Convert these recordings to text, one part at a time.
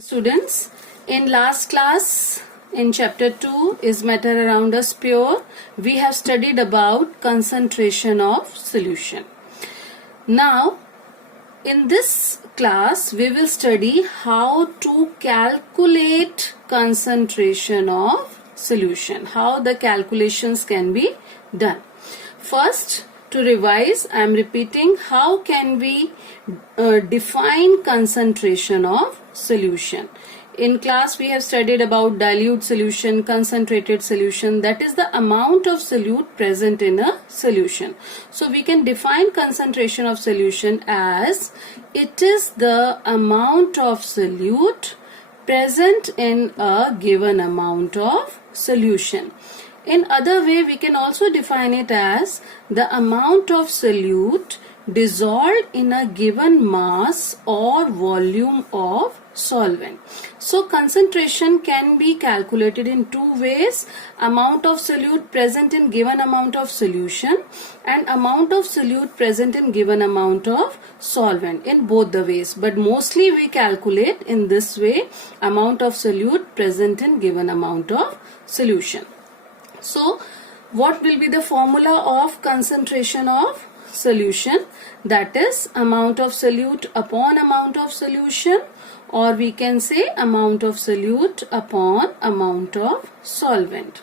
Students, in last class in chapter 2 is matter around us pure, we have studied about concentration of solution. Now in this class we will study how to calculate concentration of solution, how the calculations can be done. First, to revise, I am repeating how can we define concentration of solution. In class we have studied about dilute solution, concentrated solution, that is the amount of solute present in a solution. So we can define concentration of solution as it is the amount of solute present in a given amount of solution. In other way, we can also define it as the amount of solute dissolved in a given mass or volume of solvent. So concentration can be calculated in two ways: amount of solute present in given amount of solution and amount of solute present in given amount of solvent, in both the ways. But mostly we calculate in this way: amount of solute present in given amount of solution. So what will be the formula of concentration of solution? That is amount of solute upon amount of solution, or we can say amount of solute upon amount of solvent.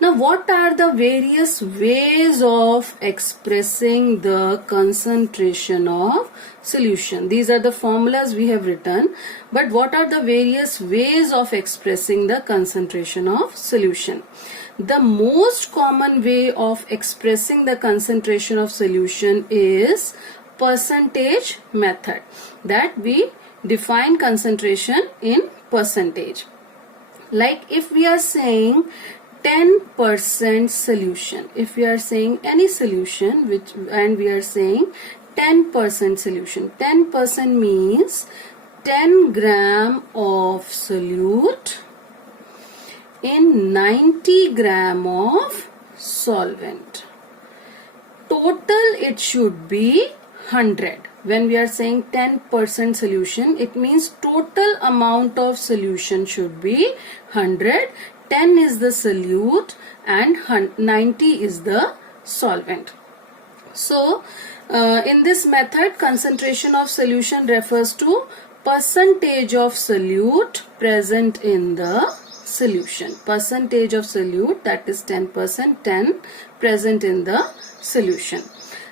Now what are the various ways of expressing the concentration of solution? These are the formulas we have written, but what are the various ways of expressing the concentration of solution? The most common way of expressing the concentration of solution is percentage method, that we define concentration in percentage. Like if we are saying 10% solution, if we are saying any solution and we are saying 10% solution, 10% means 10 gram of solute in 90 gram of solvent. Total it should be 100. When we are saying 10% solution, it means total amount of solution should be 100. 10 is the solute and 90 is the solvent. So in this method, concentration of solution refers to percentage of solute present in the solution. Percentage of solute, that is 10%, 10 present in the solution.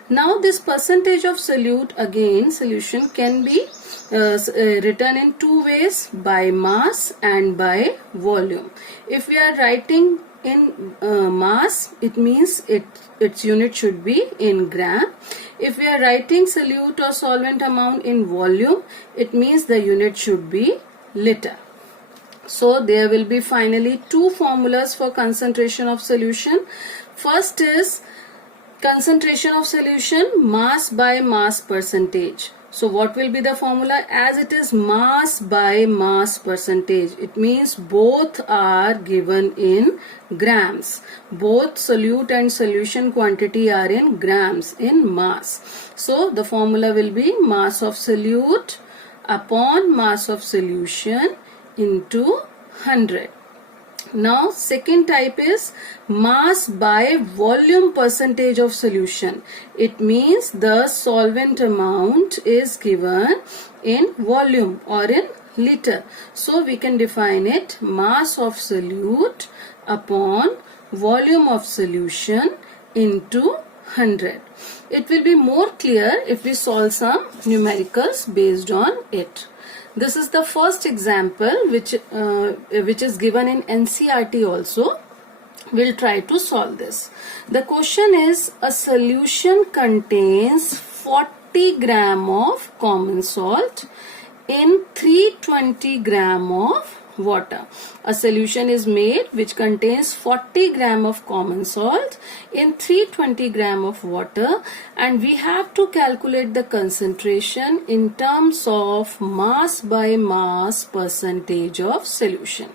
Now this percentage of solute, again solution can be written in two ways, by mass and by volume. If we are writing in mass, it means its unit should be in gram. If we are writing solute or solvent amount in volume, it means the unit should be liter. So there will be finally two formulas for concentration of solution. First is concentration of solution mass by mass percentage. So what will be the formula? As it is mass by mass percentage, it means both are given in grams. Both solute and solution quantity are in grams, in mass. So the formula will be mass of solute upon mass of solution into 100. Now second type is mass by volume percentage of solution. It means the solvent amount is given in volume or in liter. So we can define it mass of solute upon volume of solution into 100. It will be more clear if we solve some numericals based on it. This is the first example which is given in NCERT also. We'll try to solve this. The question is, a solution contains 40 gram of common salt in 320 gram of water. A solution is made which contains 40 gram of common salt in 320 gram of water, and we have to calculate the concentration in terms of mass by mass percentage of solution.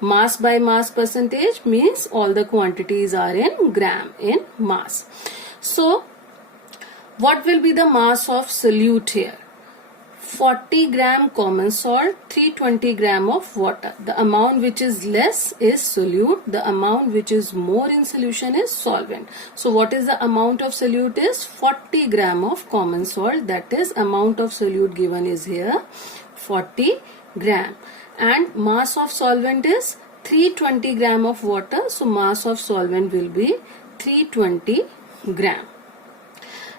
Mass by mass percentage means all the quantities are in gram, in mass. So what will be the mass of solute here? 40 gram common salt, 320 gram of water. The amount which is less is solute. The amount which is more in solution is solvent. So what is the amount of solute is 40 gram of common salt. That is amount of solute given is here 40 gram. And mass of solvent is 320 gram of water. So mass of solvent will be 320 gram.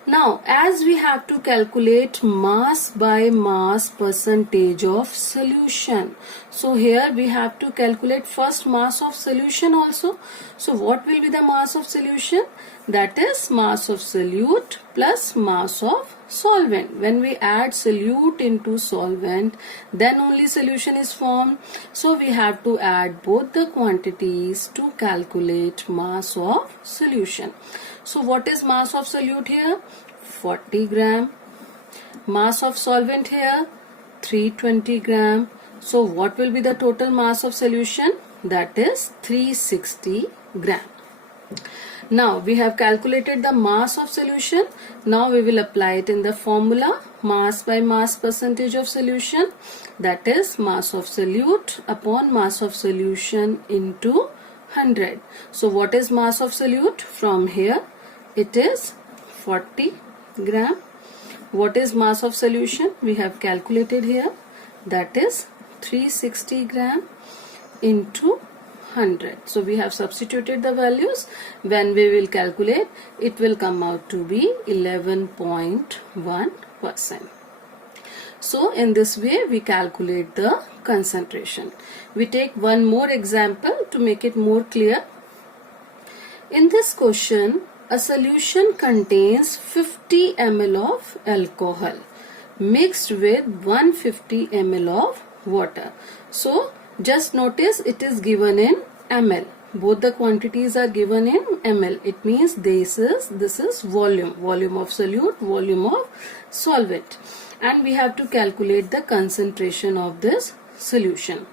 Now, as we have to calculate mass by mass percentage of solution. So here we have to calculate first mass of solution also. So what will be the mass of solution? That is mass of solute plus mass of solvent. When we add solute into solvent, then only solution is formed. So we have to add both the quantities to calculate mass of solution. So what is mass of solute here? 40 gram. Mass of solvent here 320 gram. So what will be the total mass of solution? That is 360 gram. Now we have calculated the mass of solution. Now we will apply it in the formula, mass by mass percentage of solution. That is mass of solute upon mass of solution into 100. So what is mass of solute? From here it is 40 gram. What is mass of solution? We have calculated here. That is 360 gram into 100. So we have substituted the values. When we will calculate, it will come out to be 11.1%. So in this way we calculate the concentration. We take one more example to make it more clear. In this question, a solution contains 50 ml of alcohol mixed with 150 ml of water. So just notice it is given in ml. Both the quantities are given in ml. It means this is volume of solute, volume of solvent, and we have to calculate the concentration of this solution.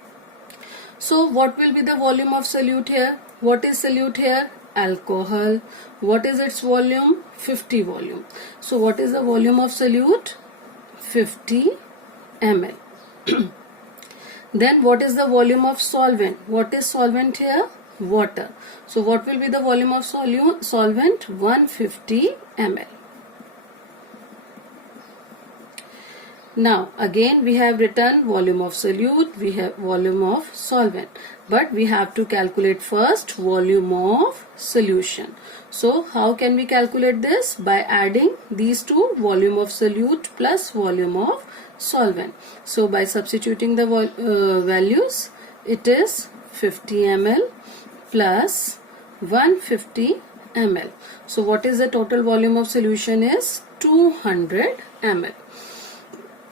So what will be the volume of solute here? What is solute here? Alcohol. What is its volume? 50 volume. So what is the volume of solute? 50 ml. Then what is the volume of solvent? What is solvent here? Water. So what will be the volume of solvent? 150 ml. Now again we have written volume of solute, we have volume of solvent, but we have to calculate first volume of solution. So how can we calculate this? By adding these two, volume of solute plus volume of solvent. So by substituting the values, it is 50 ml plus 150 ml. So what is the total volume of solution is 200 ml.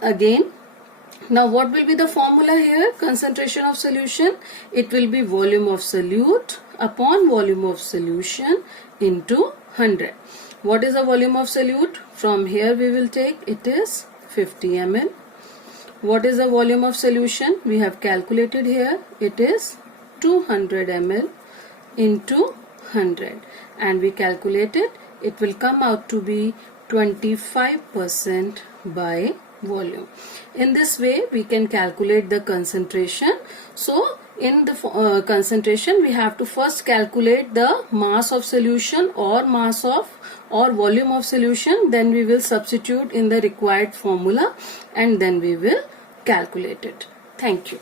Again, now what will be the formula here? Concentration of solution, it will be volume of solute upon volume of solution into 100. What is the volume of solute? From here we will take, it is 50 ml. What is the volume of solution? We have calculated here, it is 200 ml into 100, and we calculated, it will come out to be 25% by volume. In this way we can calculate the concentration. So in the concentration, we have to first calculate the mass of solution or volume of solution. Then we will substitute in the required formula and then we will calculate it. Thank you.